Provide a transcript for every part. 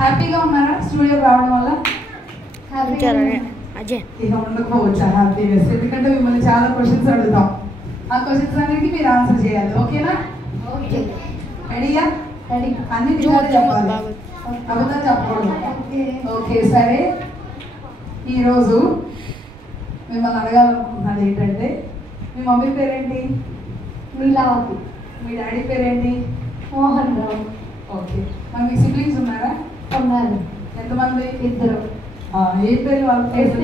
హ్యాపీగా ఉన్నారా స్టూడియోకి రావడం వల్ల? ఇక ఉండకపోవచ్చా హ్యాపీనెస్? ఎందుకంటే మిమ్మల్ని చాలా క్వశ్చన్స్ అడుగుతాం. ఆ క్వశ్చన్స్ అన్నిటికీ మీరు ఆన్సర్ చేయాలి. ఓకేనా? రెడీయా? అన్ని నిజాలు చెప్పాలి, అబద్ధం చెప్పకూడదు. ఓకే సరే. ఈరోజు మిమ్మల్ని అడగాలనుకుంటున్నాను ఏంటంటే, మీ మమ్మీ పేరేంటి? లీలావతి. మీ డాడీ పేరేంటి? మోహన్ రావు. ఓకే. మరి మీ సిబ్లింగ్స్ ఉన్నారా? ఉన్నారు. ఎంతమంది? 2. ఏ పేరు వాళ్ళ పేరు?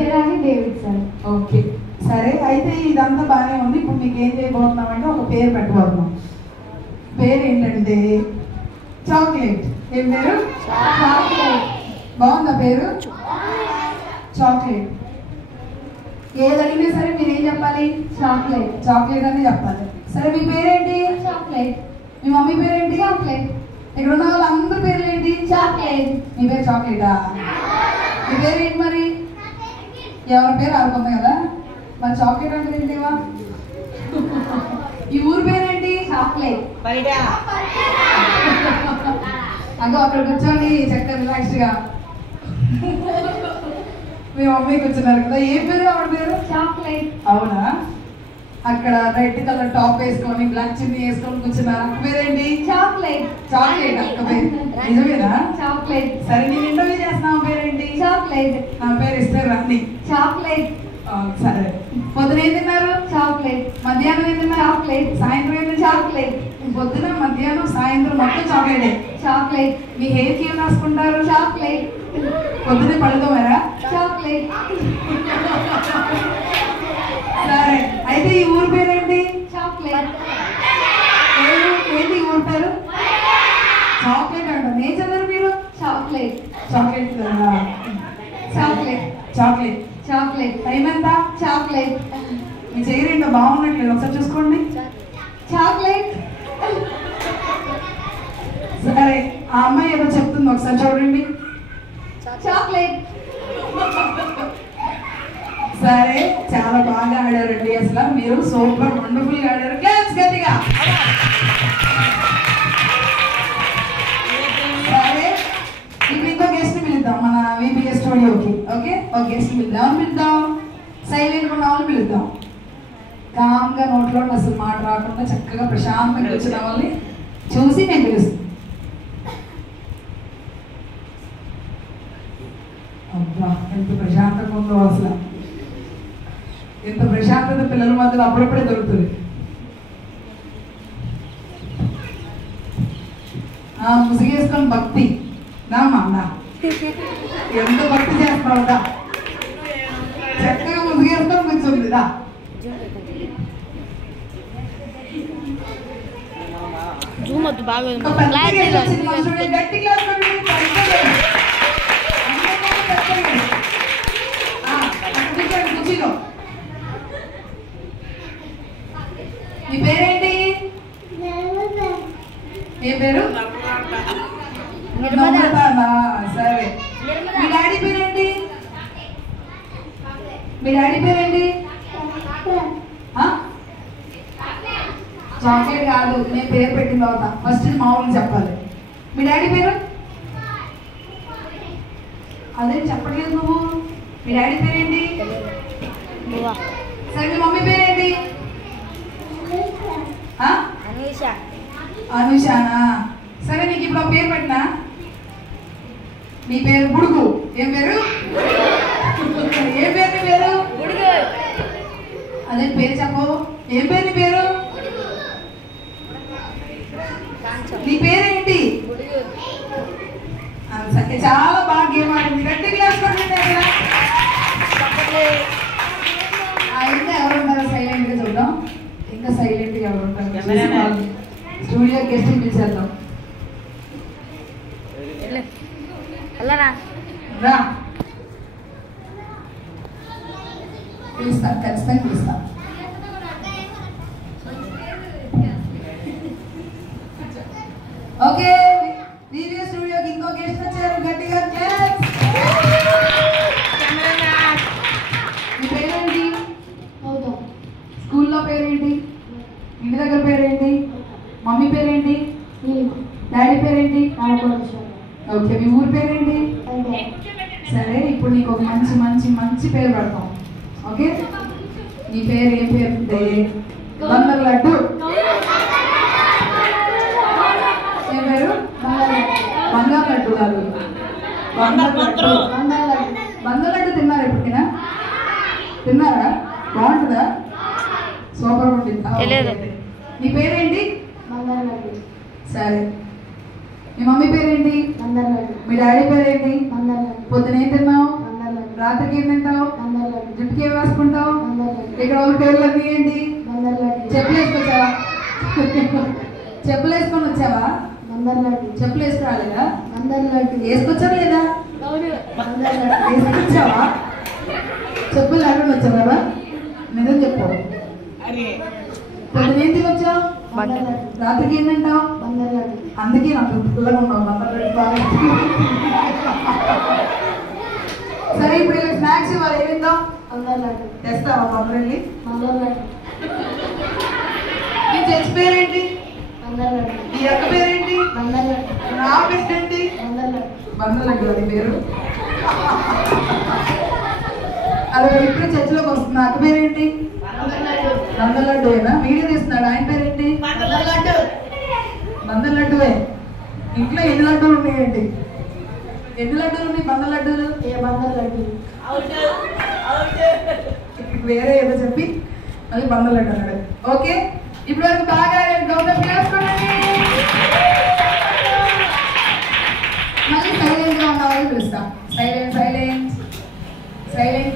David sir. ఓకే సరే. అయితే ఇదంతా బాగానే ఉంది. ఇప్పుడు మీకు ఏం చేయబోతున్నామంటే ఒక పేరు పెట్టబోతున్నాం. పేరు ఏంటంటే చాక్లెట్. ఏం పేరు? చాక్లెట్. బాగుందా పేరు? చాక్లెట్. ఏది అడిగినా సరే మీరు ఏం చెప్పాలి? చాక్లెట్. చాక్లెట్ అని చెప్పాలి. సరే మీ పేరేంటి? చాక్లెట్. మీ మమ్మీ పేరేంటి? చాక్లెట్. ఇక్కడ ఉన్న వాళ్ళందరి పేర్లు ఏంటి? చాక్లెట్. మీ పేరు చాక్లెటా? మీ పేరు ఏంటి మరి? ఎవరి పేరు ఆడుకుంది కదా. మరి చాక్లెట్ అంటే ఏంటివా? ఈ ఊరి పేరేంటి? చాక్లెట్. అదో అక్కడ కూర్చోండి చక్కగా రిలాక్స్డ్గా. మీ మమ్మీ కూర్చున్నారు కదా. ఏ పేరు ఆవిడ పేరు? చాక్లెట్. అవునా? అక్కడ రెడ్ కలర్ టాప్ వేసుకొని బ్లాక్ చున్నీ వేసుకొని కూర్చున్నారు. అక్క పేరేంటి? చాక్లెట్. చాక్లెట్ అక్క పేరు. నిజమేనా? చాక్లెట్. సరే నేను ఇంటర్వ్యూ చేస్తున్నావు. పేరేంటి? చాక్లెట్. నా పేరు ఇస్తే రండి. చాక్లెట్. సరే. పొద్దున ఏం తిన్నారు? చాక్లెట్. మధ్యాహ్నం ఏం తిన్నారు? చాక్లెట్. సాయంత్రం ఏం తిన్నారు? చాక్లెట్. పొద్దున మధ్యాహ్నం సాయంత్రం మొత్తం చాక్లెటే. చాక్లెట్. మీ హెయిర్ కి ఏం రాసుకుంటారు? చాక్లెట్. పొద్దునే పడుకోమారా? చాక్లెట్. సరే. అయితే ఈ ఊరు పేరేంటి? చాక్లెట్. ఏంటి ఊరు పేరు? చాక్లెట్ అంటారు. ఏం చదివారు మీరు? Chocolate. Chocolate. Chocolate. Chocolate. Chocolate. Time ఎంత? చాక్లెట్. మీ చైర్ ఏంటో బాగున్నట్లేదు, ఒకసారి చూసుకోండి. చాక్లెట్. సరే. ఆ అమ్మాయి ఏదో చెప్తుంది, ఒకసారి చూడండి. చాక్లెట్. సరే చాలా బాగా ఆడారండి. అసలు మీరు సూపర్ వండర్ఫుల్ గా ఆడారు. క్లాప్స్ గట్టిగా. సరే ఇప్పుడు ఇంకో గెస్ట్ పిలుద్దాం మన VPS స్టూడియోకి. ఓకే ఒక గెస్ట్ పిలుద్దాం. సైలెంట్ ఉన్న వాళ్ళు పిలుద్దాం. కామ్గా నోట్లో అసలు మాట రాకుండా చక్కగా ప్రశాంతంగా వచ్చిన వాళ్ళని చూసి నేను పిలుస్తాను. అబ్బా ఎంత ప్రశాంతంగా ఉందో అసలు. ఎంత ప్రశాంతత పిల్లల మధ్యలో అప్పుడప్పుడే దొరుకుతుంది. ముసిగేసుకొని భక్తి నామా ఎంత భక్తి చేస్తావుదా. చక్కగా ముసిగేసుకొని కూర్చుంది దా. గట్టి క్లాస్ మీ పేరేంటి? ఏ పేరు? సరే. మీ డాడీ పేరేంటి? మీ డాడీ పేరేంటి? చాక్లెట్ కాదు, నేను పేరు పెట్టిన తర్వాత ఫస్ట్ మామూలు చెప్పాలి. మీ డాడీ పేరు? అదే చెప్పట్లేదు నువ్వు. మీ డాడీ పేరేంటి? సరే మీ మమ్మీ పేరేంటి? అనుషానా? సరే నీకు ఇప్పుడు ఒక పేరు పెట్టినా. నీ పేరు బుడుగు. ఏం పేరు? ఏం పేరు నీ పేరు? అదే పేరు చెప్పు. ఏం పేరు నీ పేరు? నీ పేరేంటి? చాలా బాగా గేమ్ ఆడింది. గట్టి క్లాస్ కొట్టండి. ఇంకా ఎవరు ఉంటారో సైలెంట్ గా చూద్దాం. ఇంకా సైలెంట్ గా ఎవరు ఉంటారు? స్టూడియో గెస్ట్ పిలిచేద్దాం. రా పిలుస్తా, ఖచ్చితంగా పిలుస్తా. ఓకే VPS స్టూడియోకి ఇంకో గెస్ట్ వచ్చారు. గట్టిగా క్లాప్స్. మీ పేరేంటి? స్కూల్లో పేరేంటి? ఇంటి దగ్గర పేరేంటి? మమ్మీ పేరేంటి? డాడీ పేరేంటి? ఓకే, మీ ఊరి పేరేంటి? సరే, ఇప్పుడు నీకు ఒక మంచి మంచి మంచి పేరు పెడతాం. ఓకే, నీ పేరు ఏం పేరు అంటే బందర్ లడ్డు. ఏం పేరు? బంగారు లడ్డు కాదు, బందర్ లడ్డు. బందర్ లడ్డు తిన్నారా ఎప్పటికైనా? తిన్నారా? బాగుంటుందా? సూపర్ ఉంటుంది. నీ పేరేంటి? సరే, మీ మమ్మీ పేరేంటి? మీ డాడీ పేరేంటి? పొద్దున ఏం తిన్నావు? రాత్రికి ఏం తింటావు? జుట్టుకి ఏం వేసుకుంటావు? ఇక్కడ ఒక పేర్లన్నీ ఏంటి? చెప్పులు వేసుకొచ్చావా? చెప్పులు వేసుకొని వచ్చావా? చెప్పులు వేసుకురాలేదా? వేసుకొచ్చావా లేదా? వేసుకొచ్చావా? చెప్పులు లేకుండా వచ్చావు కదా? నిజం చెప్పు. పొద్దున ఏం తినొచ్చావు? రాత్రికి ఏం తింటావు? అందుకే నాకు పిల్లగా ఉన్నావు. సరే, ఇప్పుడు స్నాక్స్ ఇవ్వాలి. ఏమి ఇద్దాం? తెస్తావా బందరెళ్ళి? నీ చర్చ్ పేరేంటి? నీ అక్క పేరేంటి? నా పేరేంటి? బందర్లడ్డు అది పేరు. అలా ఇప్పుడే చర్చిలోకి వస్తుంది. అక్క పేరేంటి? బందర్లడ్డువేనా? వీడియో తీస్తున్నాడు. ఆయన పేరేంటి? బందర్లడ్డువే. ఇంట్లో ఎన్ని లడ్డూలు ఉన్నాయండి? ఎన్ని లడ్డూలు ఉన్నాయి? బందర్ లడ్డూలు. వేరే ఏదో చెప్పి అది బందర్ లడ్డు అన్నాడు. ఓకే, ఇప్పుడు వరకు బాగా మళ్ళీ సైలెంట్ గా ఉన్న వాళ్ళని పిలుస్తాం. సైలెంట్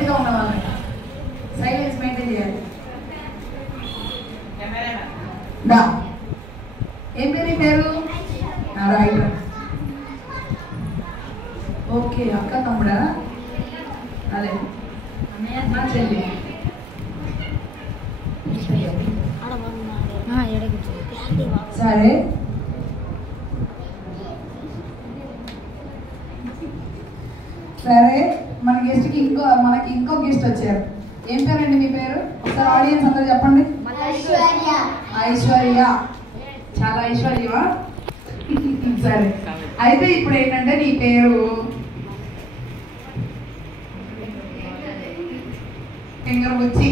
గా ఉన్న వాళ్ళని సైలెన్స్ మెయింటైన్ చేయాలి. దా, ఏం పేరు? పేరు రైట్. ఓకే, అక్క తమ్ముడా? అదే నా చెల్లి. సరే, సరే, మనకి ఇంకో గెస్ట్ వచ్చారు. ఏం పేరండి మీ పేరు? ఒకసారి ఆడియన్స్ అందరూ చెప్పండి. ఐశ్వర్య. చాలా ఐశ్వర్యమా? సరే, అయితే ఇప్పుడు ఏంటంటే నీ పేరు వచ్చి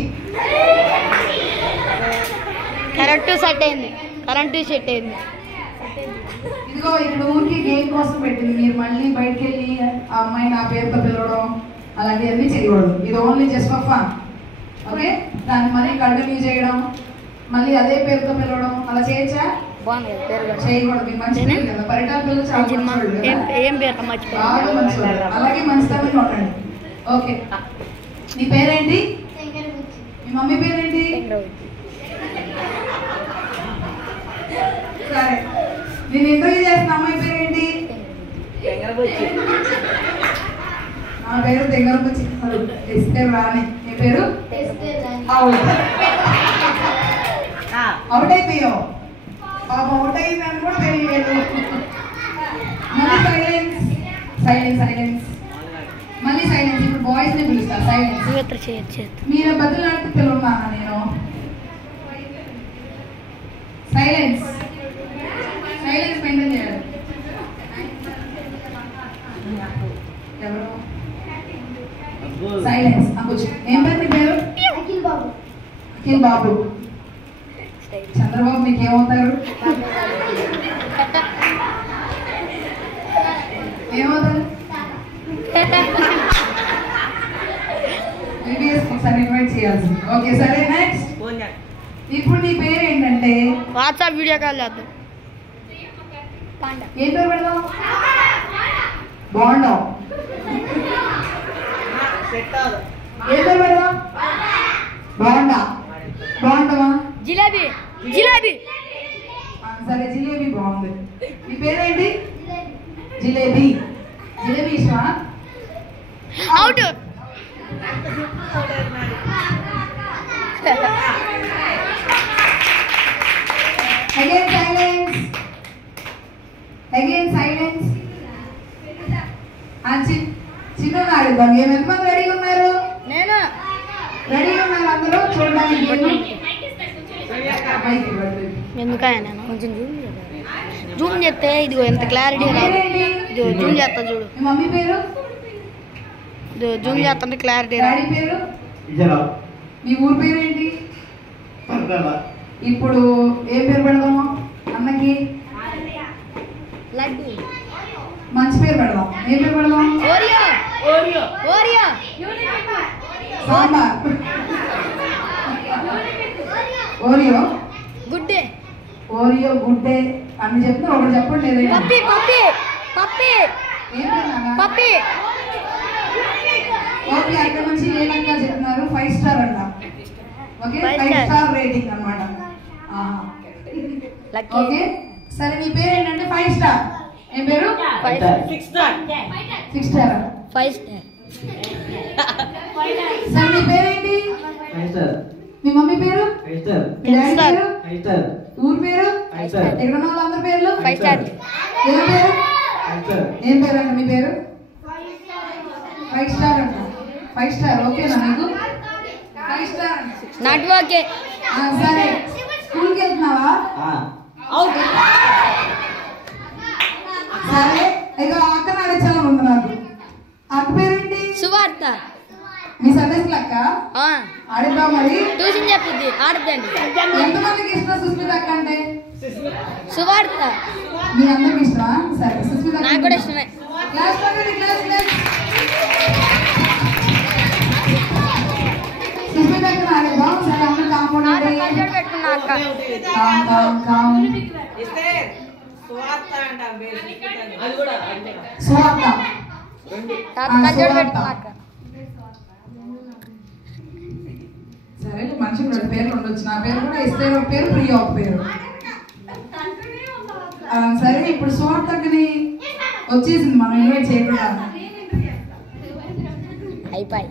కరెంటు సెట్ అయింది. ఇదిగో ఇక్కడ ఊరికి గేమ్ కోసం పెట్టింది. మీరు మళ్ళీ బయటకు వెళ్ళి ఆ అమ్మాయి నా పేరుతో పిలవడం అలాంటివన్నీ చేయకూడదు. ఇది only just for fun. Okay, దాన్ని మళ్ళీ కంటిన్యూ చేయడం, మళ్ళీ అదే పేరుతో పిలవడం అలా చేయొచ్చా? చేయకూడదు. మీరు మంచి కదా, పరిటాల పిల్లలు చాలా బాగా మంచివాళ్ళు. అలాగే మంచితనంగా ఉండండి. ఓకే, నీ పేరేంటి? మీ మమ్మీ పేరేంటి? సరే, నేను ఇంటర్వ్యూ చేసిన అమ్మాయి పేరేంటి? నా పేరు తెంగరపుచ్చి. ఎస్టర్ రాణి. నీ పేరు? అవుట్ అయిపోయావు. అవుట్ అయిందని కూడా తెలియలేదు. మళ్ళీ సైలెన్స్. ఇప్పుడు బాయ్స్ ని పిలుస్తా. సైలెన్స్. మీరు బదులాడితే పిలున్నానా నేను? సైలెన్స్ మెయింటైన్ చేయాలి. ఎవరు? సైలెన్స్. ఏం పేరు నీ పేరు? అఖిల్ బాబు. చంద్రబాబు మీకు ఏమవుతారు? ఏమవుతారు? ఒకసారి ఇన్వైట్ చేయాల్సింది. ఓకే, సరే, నెక్స్ట్. ఇప్పుడు నీ పేరు ఏంటంటే? వాట్సాప్ వీడియో కాల్ చేద్దాం. ఏం పేరు పెడదాం? బాగుండవు. ఏం పేరు పెడదాం? బాగుంటావా? జిలేబీ. సరే, జిలేబీ బాగుంది. నీ పేరేంటి? జిలేబీ. ఇష్టమా? అవుట్. Again silence. చిన్న ఆడుద్దాం. ఎంతమంది రెడీగా ఉన్నారు? రెడీగా ఉన్నారు అందరూ చూడడానికి? ఎందుకైనా కొంచెం జూమ్ చేస్తే ఇదిగో ఎంత క్లారిటీ. జూమ్ చేస్తా చూడు. మీ మమ్మీ పేరు? జూమ్ చేస్తాంటే క్లారిటీ. డాడీ పేరు? మీ ఊరు పేరు ఏంటి? ఇప్పుడు ఏ పేరు పెడదాము అన్నకి? లడ్డు. మంచి పేరు పెడదాం. ఏ పేరు పెడదాం? Oreo. Oreo. Oreo. Sambar. Oreo. Good Day. Oreo Good Day అని చెప్తే ఒకటి చెప్పండి. పప్పి. పప్పి. పప్పి. పప్పి. ఓకే, అక్కడ నుంచి ఏ లెక్క చెప్తున్నారు? 5 స్టార్ అంట. ఓకే, 5 స్టార్ రేటింగ్ అన్నమాట. ఓకే, సరే మీ పేరు ఏంటంటే 5 స్టార్. ఏం పేరు? 6 స్టార్. 6 స్టార్. 5 స్టార్. సరే మీ పేరేంటి? మీ మమ్మీ పేరు? మీ డాడీ పేరు? ఊరు పేరు? ఇక్కడ ఉన్న వాళ్ళందరి పేర్లు? 5 స్టార్. ఏం పేరు? ఏం పేరు అంట మీ పేరు? 5 స్టార్ అంట. 5 స్టార్ ఓకేనా మీకు? 5 స్టార్ నాట్ ఓకే. సరే, స్కూల్కి వెళ్తున్నావా? సరే, ఇక అక్క నాడేచాలని ఉంది నాకు. అక్క పేరేంటి? సువార్త. మీ సర్దేశ్ లెక్క ఆడిద్దా మరి? ట్యూషన్ చెప్పింది ఆడద్దండి. ఎంతమందికి ఇష్టం సుస్మిత అక్క అంటే? సువార్త. మీ అందరికి ఇష్టమా? సరే, సుస్మిత నాకు కూడా ఇష్టమే. క్లాస్ సుస్మిత అక్క ఆడిద్దాం. సరే, అందరూ కాంపౌండ్ పెట్టుకున్నా అక్క. సువార్త. పెట్టుకున్నా అక్క. సరే, మనిషికి 2 పేర్లు ఉండొచ్చు. నా పేరు కూడా ఇస్తే ఒక పేరు, ప్రియ ఒక పేరు. సరే, ఇప్పుడు సువార్తని వచ్చేసింది, మనం ఇన్వైట్ చేయకుండా. అయిపోయి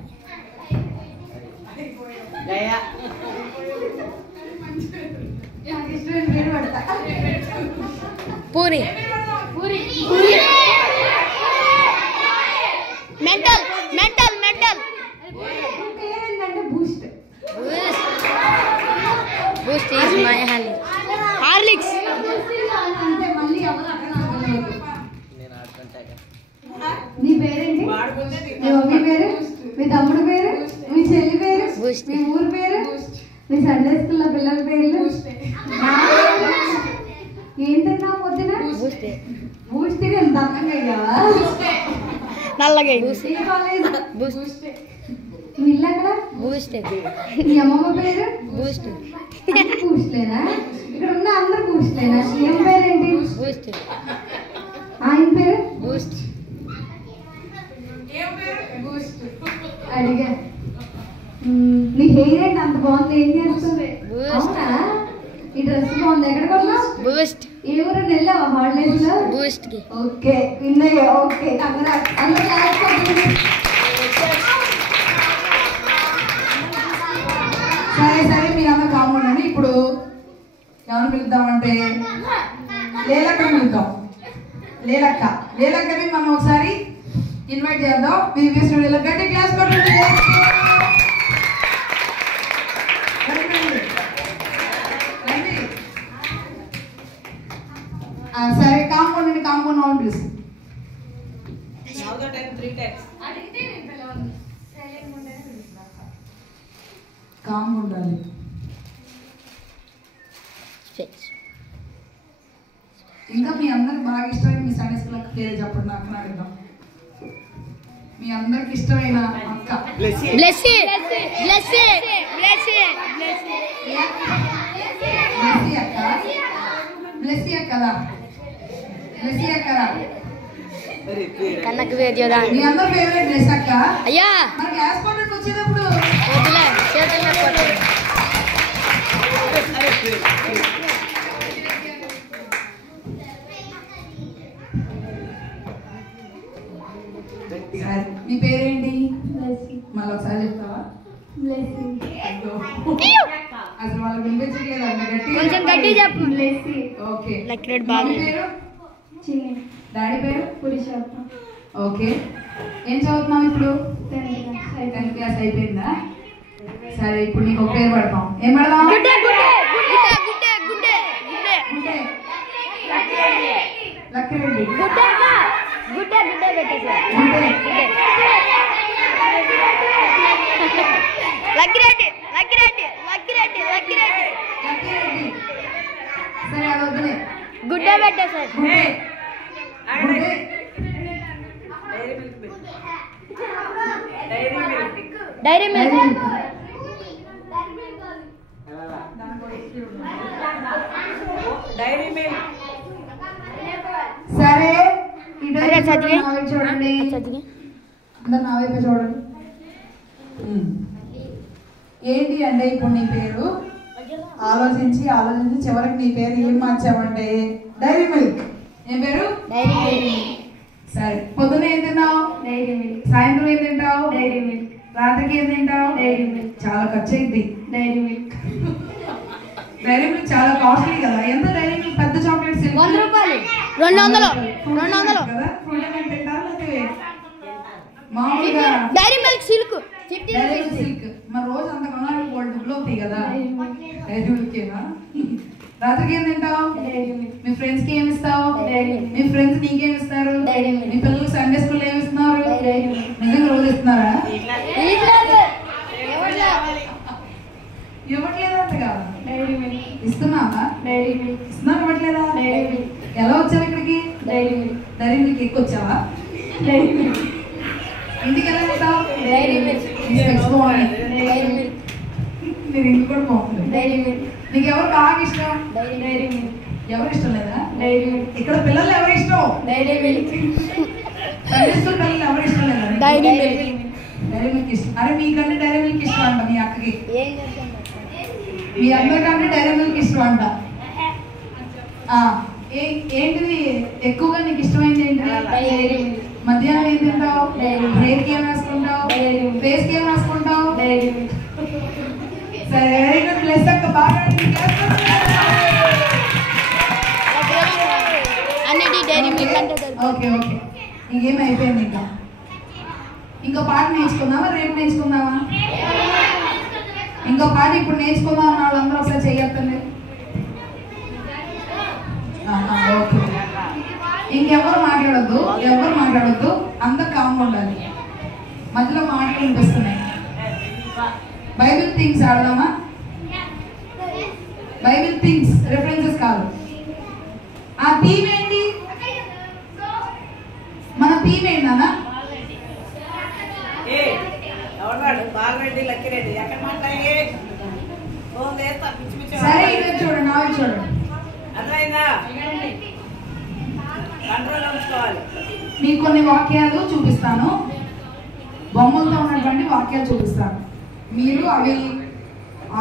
పూరి. మెంటల్. మెంటల్. మెంటల్. పేరేంటంటే Boost. Boost is my honey. Horlicks. అంటే మళ్ళీ ఎవరు అక్కడ నీ పేరేంటి? మీ మమ్మీ పేరు? మీ తమ్ముడు పేరు? మీ చెల్లి పేరు? మీ ఊరు పేరు? మీ సండే స్కూల్లో పిల్లల పేర్లు? ఏం తిన్నావు పొద్దున? బూస్ట్ తిని ఎంత అందంగా అయ్యావా? నల్లగా. ఏ కాలేజ్? బూస్ట్. మీ ఇల్లు ఎక్కడ? బూస్ట్. మీ అమ్మమ్మ పేరు? బూస్ట్. బూస్ట్లేనా? ఇక్కడ ఉన్న అందరు బూస్ట్లేనా? ఏం పేరేంటి? బూస్ట్. ఆయన పేరు? బూస్ట్. అడిగా. నీ హెయిర్ ఏంటి అంత బాగుంది? ఏం చేస్తుంది? బూస్ట్. అవునా? ఈ డ్రెస్ బాగుంది. ఎక్కడ కొన్నా? బూస్ట్. ఏ ఊరు వెళ్ళావా హాలిడేస్ లో? బూస్ట్ కి. ఓకే, విన్నయ్య. ఓకే, అందరూ క్లాస్ సరే సరే, మీ అన్న కామన్ అని ఇప్పుడు ఎవరు పిలుద్దామంటే లేలక్కని పిలుద్దాం. లేలక్కని మనం ఒకసారి ఇన్వైట్ చేద్దాం. బీబీ స్టూడియోలో గట్టి క్లాస్ కొట్టండి. సరే, కాంపౌండ్ వాళ్ళు పిలుస్తాం. కామ్ ఉండాలి. ఇంకా మీ అందరికి బాగా ఇష్టమైన మీ సండే స్కూల్ అక్క పేరు చెప్పండి. నాకు అడుగుదాం. మీ అందరికి ఇష్టమైన అక్క. బ్లెస్సీ. బ్లెస్సీ అక్కదా? బ్లెస్సీ అక్కదా? కన్నకు వేద్యోదా. మీ అందరి ఫేవరెట్ బ్లెస్ అక్క. అయ్యా మన క్లాస్ కోటకి వచ్చేటప్పుడు మీ పేరేంటి? మళ్ళీ ఒకసారి చెప్తావా? అసలు వాళ్ళకి వినిపించట్లేదు అంత గట్టి. కొంచెం గట్టి చెప్పు. ఓకే. లక్రెడ్ బాగా. పేరు? డాడీ పేరు? పురుషోత్తం. ఓకే. ఏం చదువుతున్నావు ఇప్పుడు? 10th క్లాస్ అయిపోయిందా? సరే, ఇప్పుడు నీకు ఒక పేరు పడతాం. ఏం పడదాం? లక్కిరెడ్డి. గుడ్డే పెట్టేసారు. లక్కిరెడ్డి. సరే అది వద్దులే. గుడ్డే పెట్టేసారు. Dairy Milk. సరే అరే చదివి. చూడండి, అందరు నా వైపు చూడండి. ఏంటి అంటే ఇప్పుడు నీ పేరు ఆలోచించి చివరికి నీ పేరు ఏం మార్చావంటే డైరీ మిల్క్. ఏం పేరు? Dairy Milk. సరే, పొద్దున ఏం తిన్నావు? Dairy Milk. సాయంత్రం ఏం తింటావు? Dairy Milk. రాత్రికి ఏం తింటావు? Dairy Milk. చాలా ఖర్చు అయింది. Dairy Milk. డైరీ మిల్క్ చాలా కాస్ట్లీ కదా. ఎంత డైరీ మిల్క్? పెద్ద చాక్లెట్స్ 100 రూపాయలు. 200. కదా. ఫుడ్ ఏమైనా తింటారా లేకపోతే మామూలుగా Dairy Milk Silk 50 Dairy rupees. Silk మరి రోజు అంత కొనాలి, గోల్డ్ డబ్బులు అవుతాయి కదా. డైరీ మిల్కేనా? రాత్రికి ఏం తింటావు? Dairy milk. మీ ఫ్రెండ్స్ కి ఏమి ఇస్తావు? Dairy milk. మీ ఫ్రెండ్స్ నీకేం ఇస్తారు? Dairy milk. మీ పిల్లలు సండే స్కూల్ ఏమి ఇస్తున్నారు? Dairy Milk. నిజంగా రోజు ఇస్తున్నారా? ఇవ్వట్లేదంటగా. Dairy Milk. ఇస్తున్నావా? Dairy Milk. ఇస్తున్నా ఇవ్వట్లేదా? Dairy Milk. ఎలా వచ్చావు ఇక్కడికి? Dairy Milk. డైరీ మిల్క్ ఎక్కొచ్చావా? Dairy Milk. ఇంటికి ఎలా వెళ్తావు? Dairy Milk. Dairy Milk. మీరు ఇంటికి కూడా బాగుంది. Dairy Milk. నీకు ఎవరు బాగా ఇష్టం? Dairy Milk. ఎవరు ఇష్టం లేదా? Dairy Milk. ఇక్కడ పిల్లలు ఎవరు ఇష్టం? Dairy milk. సండే స్కూల్ పిల్లలు ఎవరు ఇష్టం లేదా? Dairy Milk. డైరీ మిల్క్ ఇష్టం. అరే మీకంటే డైరీ మిల్క్ ఇష్టం అంట మీ అక్కకి. ఏం చేస్తాం? మీ అందరికంటే డైరీ మిల్క్ ఇష్టం అంట. ఏంటిది ఎక్కువగా నీకు ఇష్టమైంది ఏంటి? Dairy Milk. మధ్యాహ్నం ఏం తింటావు? డైరీ. హెయిర్కి ఏం రాసుకుంటావు? డైరీ. ఫేస్కి ఏం రాసుకుంటావు? Dairy Milk. సరే, వెరీ గుడ్. ప్లస్ అక్క బాగా అన్నిటి డైరీ మిల్క్ అంటే ఓకే ఓకే. ఇంకేం అయిపోయింది. ఇంకో పాట నేర్చుకుందామా? రేపు నేర్చుకుందామా? ఇంకో పాట ఇప్పుడు నేర్చుకుందాం అన్న వాళ్ళందరూ ఒకసారి చెయ్యొద్దండి. ఓకే. ఇంకెవరు మాట్లాడొద్దు. అందరు కామ్గా ఉండాలి. మధ్యలో మాటలు వినిపిస్తున్నాయి. బైబిల్ థింగ్స్ ఆడదామా? బైబిల్ థింగ్స్ రెఫరెన్సెస్ కాదు. ఆ థీమ్ ఏంటి? మన థీమ్ ఏంటన్నా? సరే, ఇదే చూడండి, నా చూడండి. మీకు కొన్ని వాక్యాలు చూపిస్తాను, బొమ్మలతో ఉన్నటువంటి వాక్యాలు చూపిస్తాను. మీరు అవి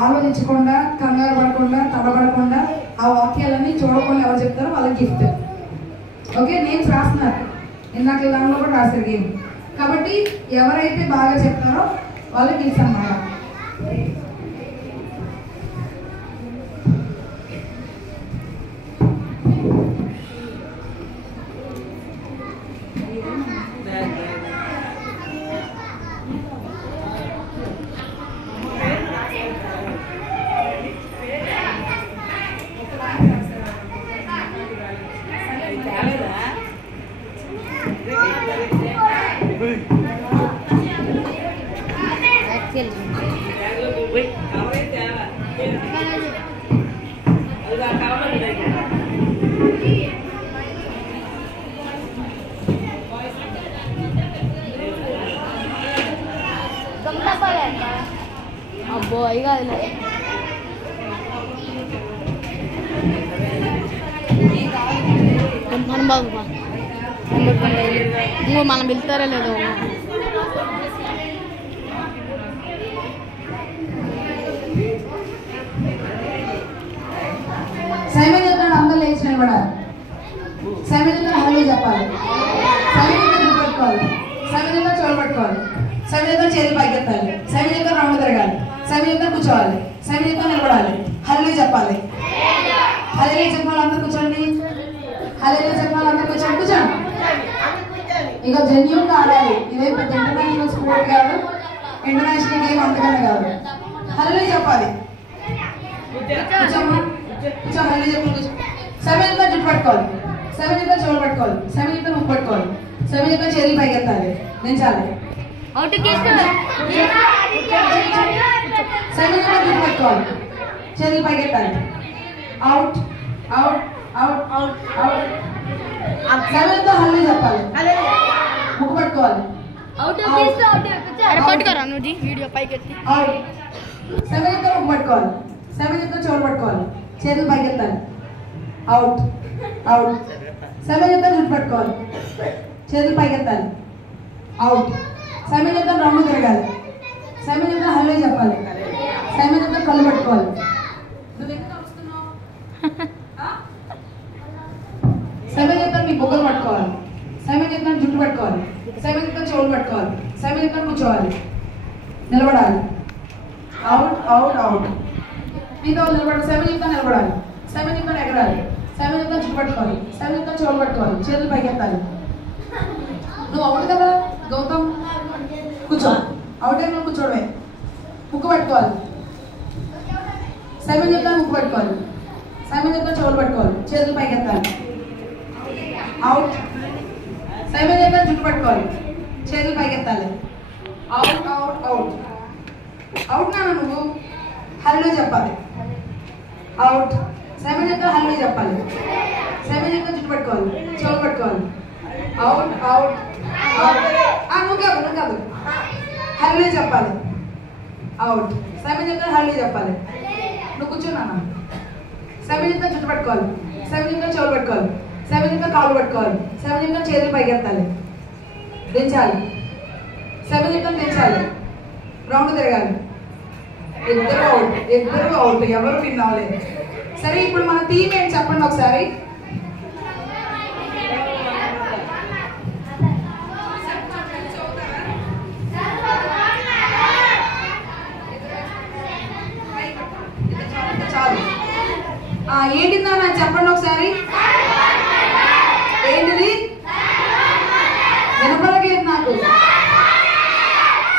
ఆలోచించకుండా, కంగారు పడకుండా, తడబడకుండా ఆ వాక్యాలన్నీ చూడకుండా ఎవరు చెప్తారో వాళ్ళకి గిఫ్ట్. ఓకే, నేమ్స్ రాస్తున్నారు. ఇందాక దానిలో కూడా రాశారు గేమ్. కాబట్టి ఎవరైతే బాగా చెప్తారో వాళ్ళకి గిఫ్ట్స్ అన్నమాట. అబ్బో అయి కాదులే. మనం బాగుపా ఇంకో మనం వెళ్తారా లేదో. సైమన్ చెప్తాడు, అందరూ లేచి నిలబడాలి. సైమన్ చెప్తాడు, హలో చెప్పాలి. సైమన్ చెప్తాడు, జుట్టు పట్టుకోవాలి. సైమన్ చెప్తాడు, చెవులు పట్టుకోవాలి. సైమన్ చెప్తాడు, చేతులు పైకెత్తాలి. సైమన్ చెప్తాడు, రౌండ్ తిరగాలి. సైమన్ చెప్తాడు, కూర్చోవాలి. సైమన్ చెప్తాడు, నిలబడాలి. హలో చెప్పాలి. హలో చెప్పాలి, అందరూ కూర్చోండి. హలో చెప్పాలి, అందరూ కూర్చోండి. కూర్చోండి. ఇక జెన్యూన్ గా ఆడాలి. ఇదే పెద్ద ఇంటర్నేషనల్ స్పోర్ట్ కాదు, ఇంటర్నేషనల్ గేమ్ అంతకన్నా కాదు. హలో చెప్పాలి. కూర్చోమ్మా. కూర్చో, హలో చెప్పాలి. కూర్చో. సెవెన్ జుట్టు పట్టుకోవాలి. సెవెన్ చెప్తా చెవులు పట్టుకోవాలి. సెవెన్ చెప్తా ముక్కు పట్టుకోవాలి. 7 చెప్తాను చేతులు పైకి ఎత్తాలి నేను చాలు అవుట్ కేసు 7 చెప్తాను పట్టుకోవాలి చేతులు పైకి ఎత్తాలి out out out out out 7 హల్లు చెప్పాలి ముక్కు పట్టుకోవాలి అవుట్ కేసు అవుట్ అరే పట్టుకోరా నువ్వు వీడియో పైకి ఎత్తి అవుట్ 7 చెప్తాను ముక్కు పట్టుకోవాలి 7 చెప్తాను చెవులు పట్టుకోవాలి చేతులు పైకి ఎత్తాలి అవుట్ అవుట్ 7 చెప్తాను జుట్టు పట్టుకోవాలి చేతులు పైకి ఎత్తాలి అవుట్ 7 చెప్తాను రౌండ్ తిరగాలి 7 చెప్తాను హల్లు చెప్పాలి 7 చెప్తాను కళ్ళు పట్టుకోవాలి నువ్వు ఎందుకు వస్తున్నావు 7 చెప్తాను మీ బొగ్గలు పట్టుకోవాలి 7 చెప్తాను జుట్టు పట్టుకోవాలి 7 చెప్తాను చెవులు పట్టుకోవాలి 7 చెప్తాను కూర్చోవాలి నిలబడాలి అవుట్ అవుట్ అవుట్ మీతో నిలబడాలి 7 చెప్తాను నిలబడాలి 7 చెప్తాను ఎగరాలి 7 చెప్తాను జుట్టు పట్టుకోవాలి 7 చెప్తాను చెవులు పట్టుకోవాలి చేతులు పైకి ఎత్తాలి నువ్వు అవుట్ కదా గౌతమ్ కూర్చో అవుట్ అయిన కూర్చోవడమే ముక్కు పట్టుకోవాలి 7 చెప్తాను ముక్కు పట్టుకోవాలి 7 చెప్తాను చెవులు పట్టుకోవాలి చేతులు పైకి ఎత్తాలి అవుట్ 7 చెప్తాను జుట్టు పట్టుకోవాలి చేతులు పైకి ఎత్తాలి అవుట్ అవుట్ అవుట్ అవుట్ నాన్న నువ్వు హల్లు చెప్పాలి అవుట్ 7 చెప్తాను హల్లు చెప్పాలి 7 చెప్తాను జుట్టు పట్టుకోవాలి చెవులు పట్టుకోవాలి అవుట్ అవుట్ అవుట్ నువ్వు కాదు హల్లు చెప్పాలి అవుట్ 7 చెప్తాను హల్లు చెప్పాలి నువ్వు కూర్చున్నాను 7 చెప్తాను జుట్టు పట్టుకోవాలి 7 చెప్తాను చెవులు పట్టుకోవాలి 7 చెప్తాను కాళ్ళు పట్టుకోవాలి 7 చెప్తాను చేతులు పైకి ఎత్తాలి దించాలి 7 చెప్తాను దించాలి రౌండ్ తిరగాలి ఇద్దరు అవుట్ ఎవరు విన్ అవ్వలేదు సరే ఇప్పుడు మన థీమ్ ఏంటి చెప్పండి ఒకసారి చాలు ఏంటిందా నాకు చెప్పండి ఒకసారి ఏంటిది వినపడలేదు నాకు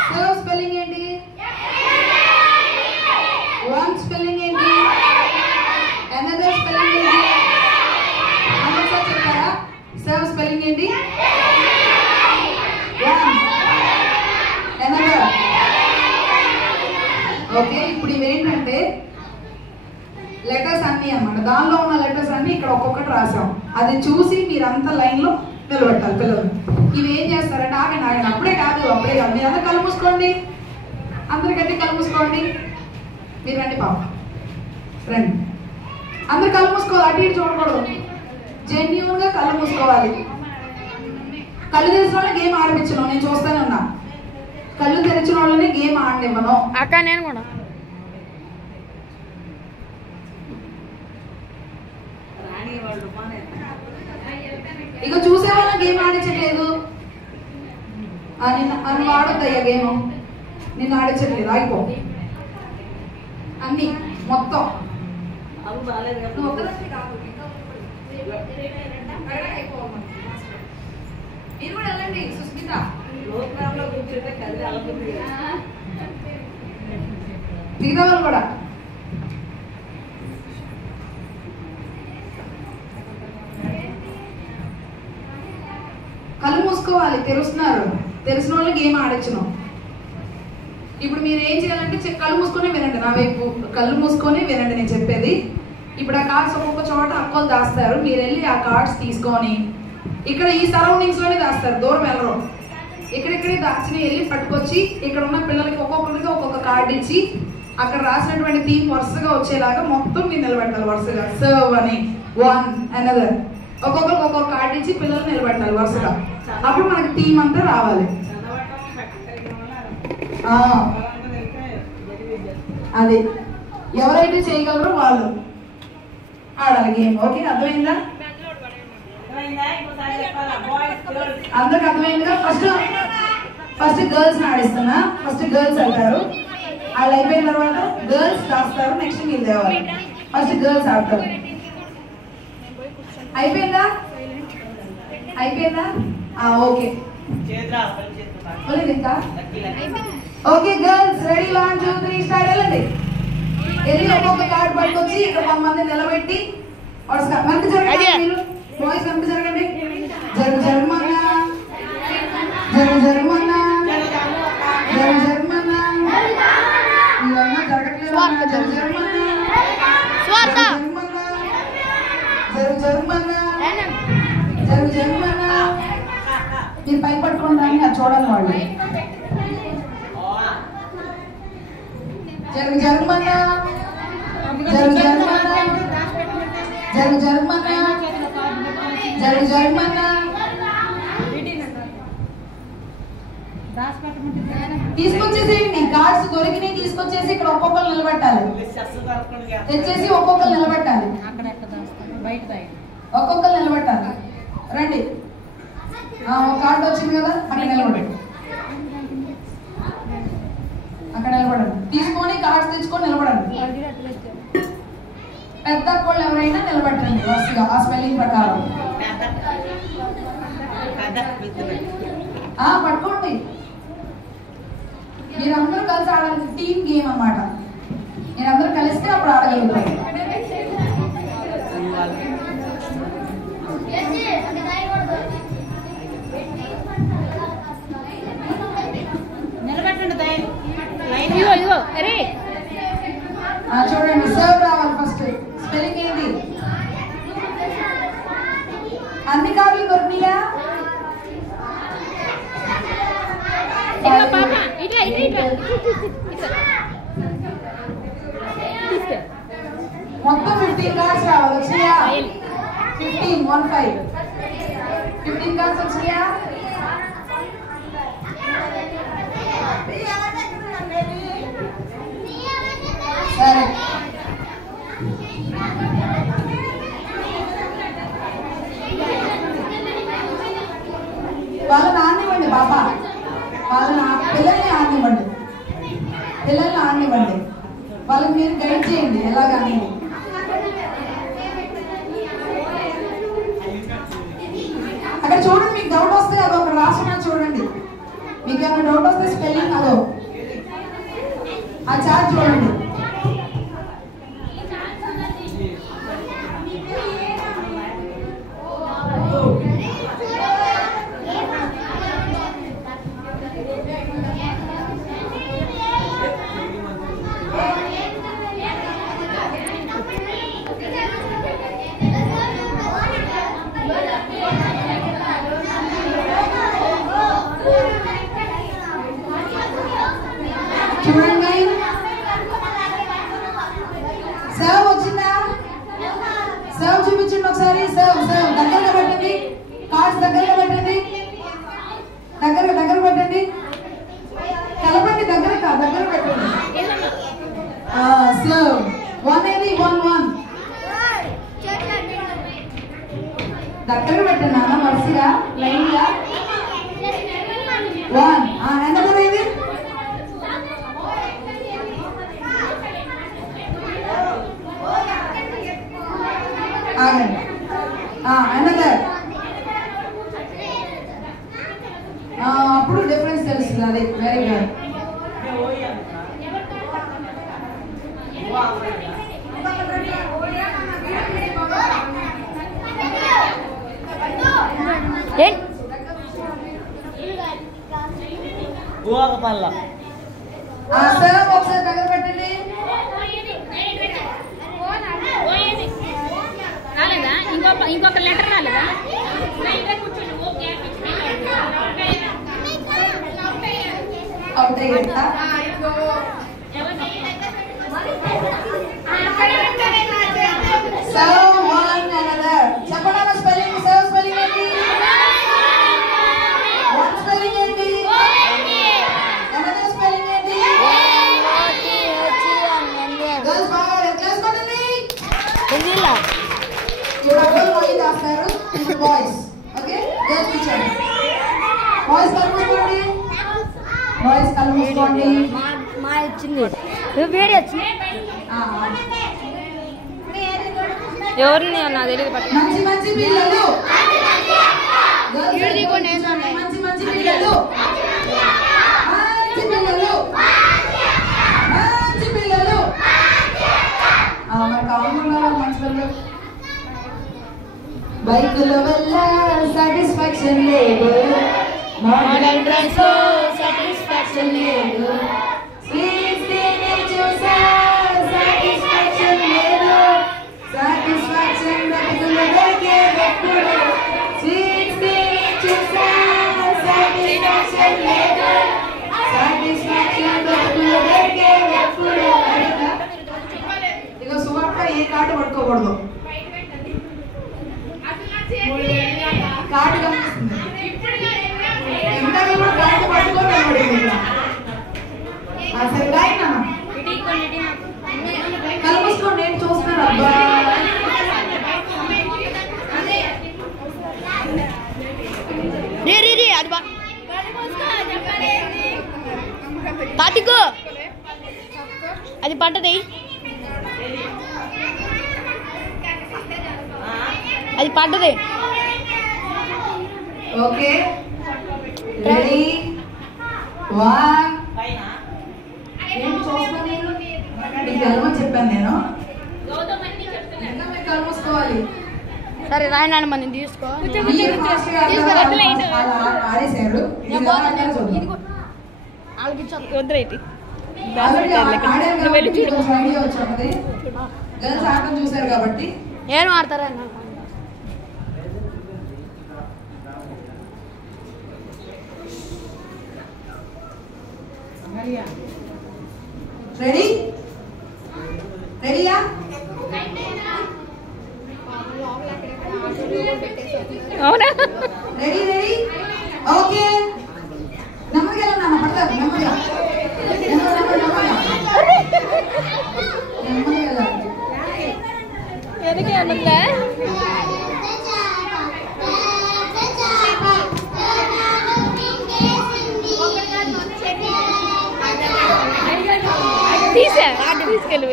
సర్వ్ స్పెల్లింగ్ ఏంటి వన్ స్పెల్లింగ్ ఏంటి అనదర్ స్పెల్లింగ్ ఏంటి ఒకసారి చెప్తారా సర్వ్ స్పెల్లింగ్ ఏంటి వన్ అనదర్ ఓకే ఇప్పుడు ఇవి ఏంటంటే లెటర్స్ అన్నీ అన్నమాట దానిలో ఉన్న లెటర్స్ అన్ని ఇక్కడ ఒక్కొక్కటి రాసాం అది చూసి మీరంతా లైన్లో నిలబెట్టాలి పిల్లలు ఇవి ఏం చేస్తారంటే ఆగండి అప్పుడే కాదు మీరు అందరు కళ్ళు మూసుకోండి అందరు గట్టి కళ్ళు మూసుకోండి మీరు రండి పాప రండి అందరు కళ్ళు మూసుకోవాలి అటు ఇటు చూడకూడదు జెన్యూన్గా కళ్ళు మూసుకోవాలి కళ్ళు తెరిచిన వాళ్ళని గేమ్ ఆడిపించను నేను చూస్తానే ఉన్నా కళ్ళు తెరిచిన వాళ్ళని గేమ్ ఆడనివ్వను అక్క నేను కూడా ఇక చూసే వాళ్ళ గేమ్ ఆడించట్లేదు నువ్వు ఆడొద్దయ్యా గేమ్ నిన్ను ఆడించట్లేదు ఆగిపో అన్ని మొత్తం మీరు కూడా వెళ్ళండి సుస్మిత మిగతా వాళ్ళు కూడా కళ్ళు మూసుకోవాలి తెరుస్తున్నారు తెలిసిన వాళ్ళు గేమ్ ఆడించను ఇప్పుడు మీరు ఏం చేయాలంటే కళ్ళు మూసుకొని వినండి నా వైపు కళ్ళు మూసుకొని వినండి నేను చెప్పేది ఇప్పుడు ఆ కార్డ్స్ ఒక్కొక్క చోట అక్కలు దాస్తారు మీరు వెళ్ళి ఆ కార్డ్స్ తీసుకొని ఇక్కడ ఈ సరౌండింగ్స్ లోనే దాస్తారు దూరం వెళ్ళరు ఇక్కడిక్కడే దాచిని వెళ్ళి పట్టుకొచ్చి ఇక్కడ ఉన్న పిల్లలకి ఒక్కొక్కరికి ఒక్కొక్క కార్డు ఇచ్చి అక్కడ రాసినటువంటి థీమ్ వరుసగా వచ్చేలాగా మొత్తం మీరు నిలబెట్టాలి వరుసగా సర్వ్ అని వన్ అనదర్ ఒక్కొక్కరికి ఒక్కొక్క కార్డు ఇచ్చి పిల్లలు నిలబెట్టాలి వరుసగా అప్పుడు మనకి థీమ్ అంతా రావాలి అది ఎవరైతే చేయగలరో వాళ్ళు ఆడాలి గేమ్ ఓకే అర్థమైందా అందరికి అర్థమైందిగా ఫస్ట్ గర్ల్స్ ఆడిస్తున్నా ఫస్ట్ గర్ల్స్ అంటారు వాళ్ళు అయిపోయిన తర్వాత గర్ల్స్ రాస్తారు నెక్స్ట్ మీరు తేవాలి ఫస్ట్ గర్ల్స్ ఆడతారు అయిపోయిందా ఓకే ఇంకా ఓకే గర్ల్స్ రెడీ 1 2 3 స్టార్ట్ వెళ్ళండి వెళ్ళి ఒక్కొక్క కార్డు పట్టుకొచ్చి ఇక్కడ కొంతమంది నిలబెట్టి వెనక జరగండి బాయ్స్ వెనక జరగండి జరగమన్నా జరుగుమన్నా జరుగుమన్నా మీరు పై పట్టుకోండి అని అది చూడాలి వాళ్ళు. జరుగుమన్నా జరుగుమన్నా జరుగుమన్నా తీసుకొచ్చేసేయండి. కార్డ్స్ దొరికినాయి తీసుకొచ్చేసి ఇక్కడ ఒక్కొక్కరు నిలబెట్టాలి. తెచ్చేసి ఒక్కొక్కరు నిలబెట్టాలి. ఒక్కొక్కరు నిలబెట్టాలి. రండి. ఒక కార్డు వచ్చింది కదా అక్కడ నిలబడండి. అక్కడ నిలబడండి. తీసుకొని కార్డ్స్ తెచ్చుకొని నిలబడండి. పెద్ద వాళ్ళు ఎవరైనా నిలబెట్టండి వరుసగా ఆ స్పెల్లింగ్ ప్రకారం. పట్టుకోండి. మీరందరూ కలిసి ఆడాలి. టీమ్ గేమ్ అన్నమాట. మీరందరూ కలిస్తే అప్పుడు ఆడగలుగుతారు. చూడండి సర్వ్ రావాలి. ఫస్ట్ స్పెల్లింగ్ ఏంటి? అన్ని కార్డులు దొరికినాయా? మొత్తం 15 కార్డ్స్ రావాలి. వచ్చినాయా? 15 కార్డ్స్ వచ్చినాయా? సరే వాళ్ళని ఆడనివ్వండి బాబా. పిల్లల్ని ఆడనివ్వండి. వాళ్ళకి మీరు గైడ్ చేయండి ఎలాగని. అక్కడ చూడండి. మీకు డౌట్ వస్తే అదో ఒక రాసిన చూడండి. మీకు ఏమైనా డౌట్ వస్తే స్పెల్లింగ్ అదో ఆ చార్ట్ చూడండి. చూడండి. సర్వ్ వచ్చిందా? సర్వ్ చూపించండి ఒకసారి. సర్వ్ దగ్గరగా పెట్టండి. కార్డ్స్ దగ్గరగా పెట్టండి. దగ్గర పెట్టండి. కలపండి. దగ్గర పెట్టండి. సర్వ్ 1 ఏది? 1 దగ్గర పెట్టండి నాన్న వరుసగా లైన్ గా. 1 ఎంత ఇది? ఆగండి. అనదర్. అప్పుడు డిఫరెన్స్ తెలుస్తుంది. అది వెరీ గుడ్. సర్వ్ ఒకసారి దగ్గర పెట్టండి. ఇంకొక లెటర్ రాలేదా? చెప్పండి స్పెల్లింగ్. సర్వ్ స్పెల్లింగ్ ఏంటి? 1 స్పెల్లింగ్ ఏంటి? స్పెల్లింగ్ ఏంటి? గర్ల్స్ బాగా చేసుకోండి. Boys okay. గర్ల్స్ కూర్చోండి. బాయ్స్ కళ్ళు మూసుకోండి. ఎవరిని నాకు తెలియదు. మంచి పిల్లలు. బైకుల వల్ల సాటిస్ఫాక్షన్ లేదు. మోడల్ డ్రెస్ లో సాటిస్ఫాక్షన్ లేదు. సాటిస్ఫాక్షన్ లేదు. సాటిస్ఫాక్షన్ పట్టుకోకూడదు. కార్డు కనిపిస్తుంది. ఇంతకీ కూడా కార్డు పట్టుకోవాలి. సరే రాయి నాన్న. కళ్ళు మూసుకోండి, నేను చూస్తున్నాను. అబ్బా అది అది పడ్డది, అది పడ్డది. ఓకే రెడీ 1 ఏం చూస్తున్నా నేను నీకు కలమని చెప్పాను. నేను ఇంకా కళ్ళు మూసుకోవాలి. సరే రాయనాన్న మనం తీసుకో. ఆడేశారు గర్ల్స్ ఆటం చూసారు కాబట్టి ఏం ఆడతారా? రెడీ రెడీయా? అవునా? Ready ready okay. నెమ్మదిగా నాన్న పడతారు. నెమ్మదిగా వెనకే అన్నట్లే. తీసుకెళ్ళి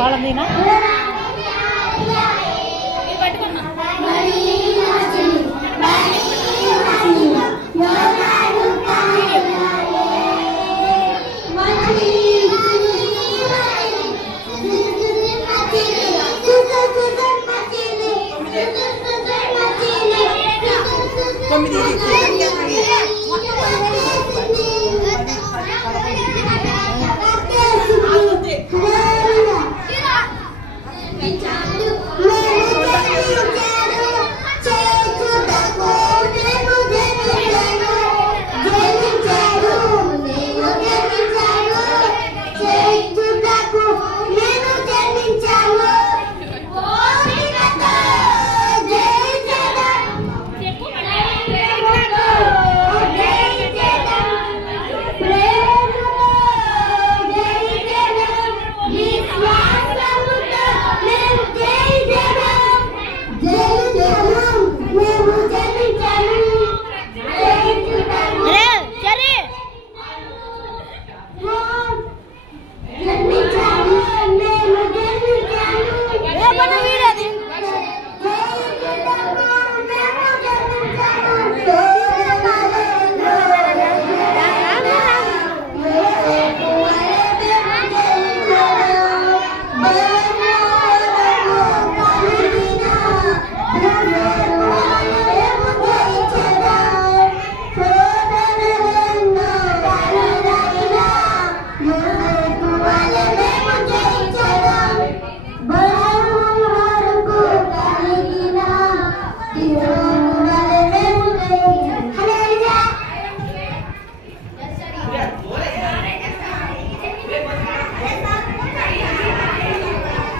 వాళ్ళందేనా?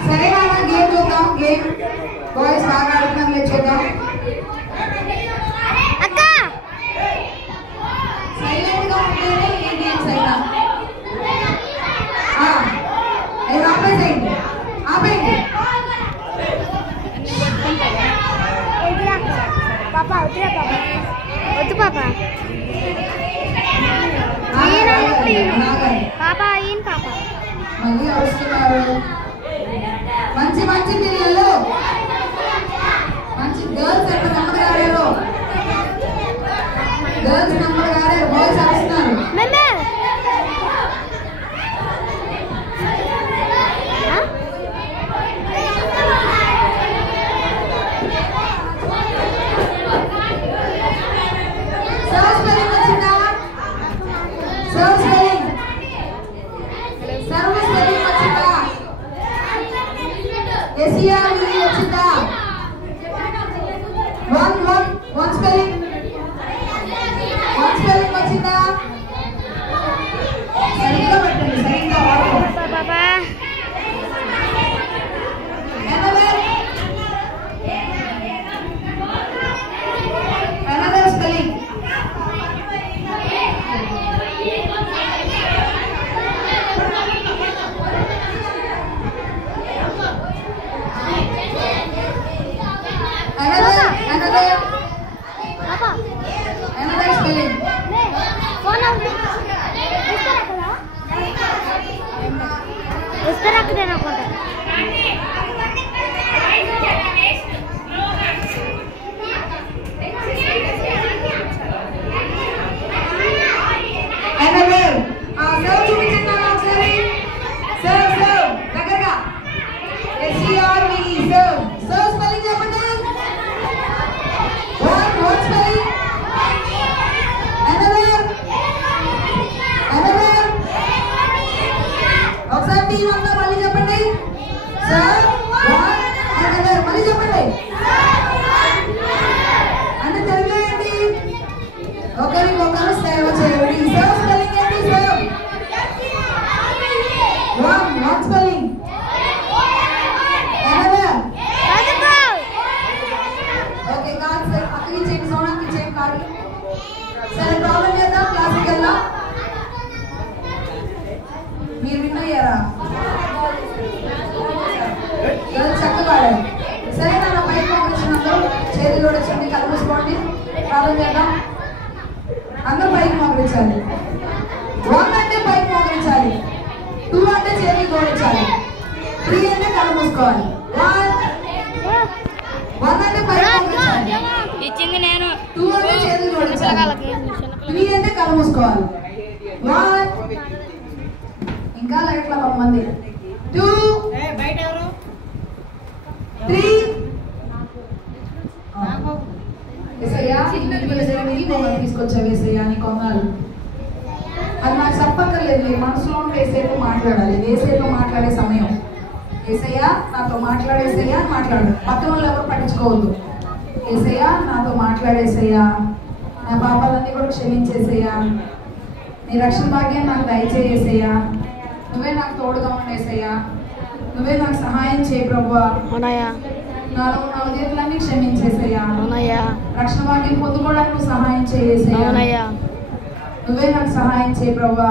సరే నాన్న గేమ్ చూద్దాం. గేమ్ బాయ్స్ బాగా వద్దు పాప పాప ఈయన పాప మళ్ళీ వస్తున్నారు. మంచి మంచి పిల్లలు, మంచి గర్ల్స్ ఎక్కడ నెంబర్ ఆడారు, గర్ల్స్ నెంబర్ ఆడారు, బాయ్స్ వస్తున్నారు. సరే నాన్న పైకి పంపించినందుకు చేతులు చూడండి, కళ్ళు మూసుకోండి, ప్రార్థన చేద్దాం. అందరూ పైకి మోకరించాలి. 1 అంటే పైకి మోకరించాలి, 2 అంటే చేతులు జోడించాలి, 3 అంటే కళ్ళు మూసుకోవాలి. 1 అంటే పైకి మోకరించాలి, 2 అంటే చేతులు జోడించాలి, 3 అంటే కళ్ళు మూసుకోవాలి. 1 ఇంకా లైట్ల మంది 2 3 తీసుకొచ్చావు వేసయ్యా నీ కొంగాలు. అది నాకు చెప్పక్కర్లేదు, మనసులో వేసేపు మాట్లాడాలి. వేసేపు మాట్లాడే సమయం ఏసయ్యా నాతో మాట్లాడేసయ్యా మాట్లాడు. పక్కన వాళ్ళు ఎవరు పట్టించుకోవద్దు. ఏసయ్యా నాతో మాట్లాడేసయ్యా, నా పాపాలన్నీ కూడా క్షమించేసయ్యా, నీ రక్షణ భాగ్యాన్ని నాకు దయచేసేసయ్యా, నువ్వే నాకు తోడుగా ఉండేసయ్యా, నువ్వే నాకు సహాయం చేయి ప్రభువా, నాలో ఉన్న ఉదయతులన్నీ క్షమించేసయ్యా, రక్షణ భాగ్యం పొందుకోవడానికి నువ్వు సహాయం చేసేసయ్యా, నువ్వే నాకు సహాయం చేయి ప్రభువా,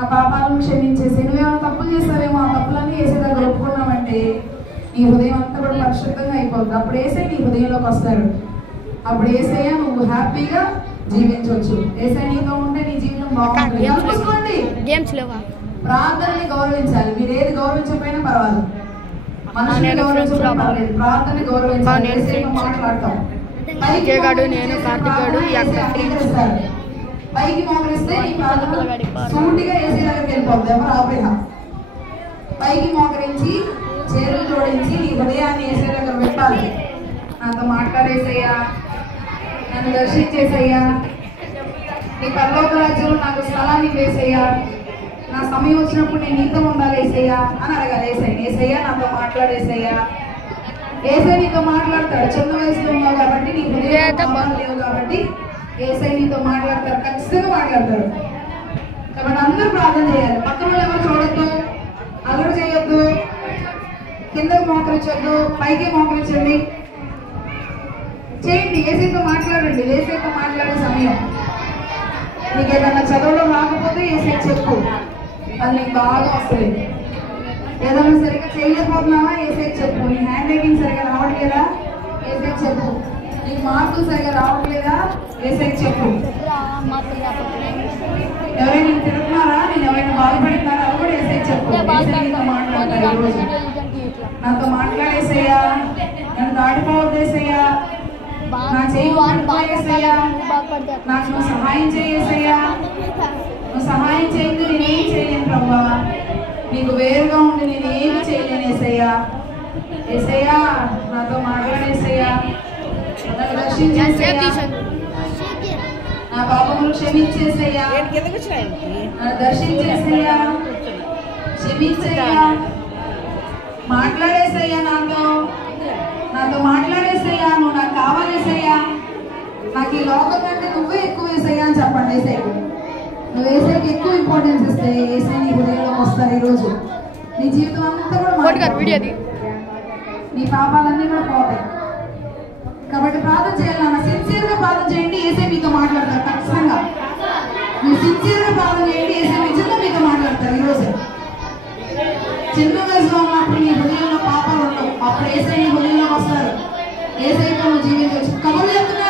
ఆ పాపాలను క్షమించేసి. నువ్వేమైనా తప్పులు చేస్తావేమో, ఆ తప్పులన్నీ వేసే దగ్గర ఒప్పుకున్నావంటే నీ హృదయం అంతా కూడా పరిశుద్ధంగా అయిపోద్ది. అప్పుడు వేసే నీ హృదయంలోకి వస్తాడు. అప్పుడు వేసయ్యా నువ్వు హ్యాపీగా జీవించవచ్చు. ఏసై నీతో ఉంటే నీ జీవితం బాగుంటుంది. ప్రార్థనని గౌరవించాలి. మీరు ఏది గౌరవించకపోయినా పర్వాలేదు, మనుషుల్ని గౌరవించకపోయినా పర్వాలేదు, ప్రార్థనని గౌరవించాలి. ఏసైతో మాట్లాడతాం. పైకి మోకరిస్తే నీ ప్రార్థన సూటిగా ఏసై దగ్గరికి వెళ్ళిపోద్ది. ఎవరు ఆపేహ పైకి మోకరించి చేతులు జోడించి నీ హృదయాన్ని ఏసై దగ్గర పెట్టాలి. నాతో మాట్లాడేసయ్యా, నన్ను దర్శించేసయ్యా, నీ పరలోక రాజ్యంలో నాకు స్థలాన్ని వేసయ్యా, నా సమయం వచ్చినప్పుడు నేను నీతో ఉండాలి ఏసయ్యా అని అడగాలి. ఏసయ్యా నాతో మాట్లాడేసయ్యా. ఏసై నీతో మాట్లాడతాడు. చిన్న వయసులో ఉన్నావు కాబట్టి నీ హృదయం లేవు కాబట్టి ఏసై నీతో మాట్లాడతాడు, ఖచ్చితంగా మాట్లాడతాడు. కాబట్టి అందరూ ప్రార్థన చేయాలి. పక్కన వాళ్ళు ఎవరు చూడొద్దు, అల్లరి చేయొద్దు, కిందకు మోకరించొద్దు, పైకి మోకరించండి. చేయండి, ఏసైతో మాట్లాడండి. ఏసైతో మాట్లాడే సమయం. నీకు ఏదన్నా చదవడం రాకపోతే ఏసై చెప్పు, అది నీకు బాగా వస్తుంది. ఏదైనా సరిగ్గా చేయలేకపోతున్నావా ఏసై చెప్పు. నీ హ్యాండ్ రైటింగ్ సరిగ్గా రావట్లేదా ఏసై చెప్పు. నీకు మార్కులు సరిగా రావట్లేదా? ఏసైకి చెప్పు. ఎవరైనా నేను తిరుగుతున్నారా, నేను ఎవరైనా బాధపడుతున్నారా, అది కూడా ఏసైకి చెప్పు. ఏసై నీతో మాట్లాడతారు ఈరోజు. నాతో మాట్లాడేసయ్యా, నన్ను దాటిపోవద్దేసయ్యా, నా చేయి పట్టుకోయేసయ్యా, నాకు నువ్వు సహాయం చేయేసయ్యా. నువ్వు సహాయం చేయండి, నేనేం చేయలేను ప్రభా. నీకు వేరుగా ఉండి నేను ఏమి చేయలేను ఏసయ్యా. ఏసయ్యా నాతో మాట్లాడేసయ్యా, నన్ను రక్షించేసయ్యా, నా పాపములు క్షమించేసయ్యా, నన్ను దర్శించేసయ్యా, క్షమించయ్యా, మాట్లాడేసయ్యా, నాతో మాట్లాడేసయ్యా. నువ్వు నాకు కావాలేసయ్యా. నాకు ఈ లోకం కంటే నువ్వే ఎక్కువ వేసయ్యా అని చెప్పండి ఏసైకి. నువ్వు ఏసైకి ఎక్కువ ఇంపార్టెన్స్ ఇస్తే ఏసై నీ హృదయంలోకి వస్తారు. ఈరోజు నీ జీవితం అంతా కూడా నీ పాపాలన్నీ కూడా పోతాయి. కాబట్టి ప్రార్థన చేయాలన్నా సిన్సియర్గా ప్రార్థన చేయండి, ఏసై మీతో మాట్లాడతారు. ఖచ్చితంగా మీరు సిన్సియర్గా ప్రార్థన చేయండి, ఏసై నిజంగా మీతో మాట్లాడతారు. ఈరోజు చిన్న వయసులో ఉన్నప్పుడు నీ హృదయంలో పాపాలు ఉండవు, అప్పుడు ఏసై నీ హృదయంలోకి వస్తారు. ఏసైతో నువ్వు జీవించవచ్చు. కబుర్లు చెప్తున్నా